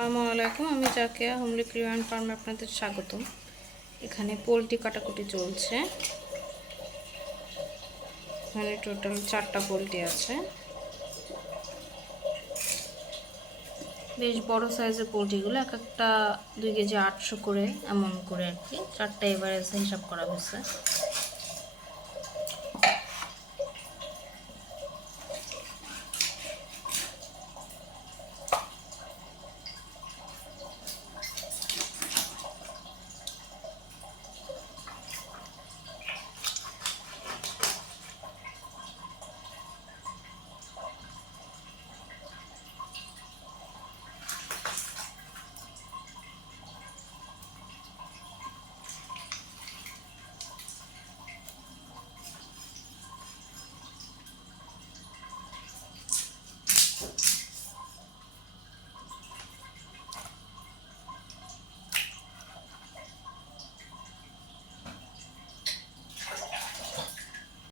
আসসালামু আলাইকুম, আমি জাকিয়া হোমলি ক্রিয়ান ফার্মে আপনাদের স্বাগতম। এখানে পোলট্রি কাটাকুটি চলছে। এখানে টোটাল 4টা পোলট্রি আছে। বেশ বড় সাইজের পোলট্রিগুলো, এক একটা 2 কেজি 800 করে এমন করে আর কি। 4টা এভারেজ হিসাব করা হয়েছে।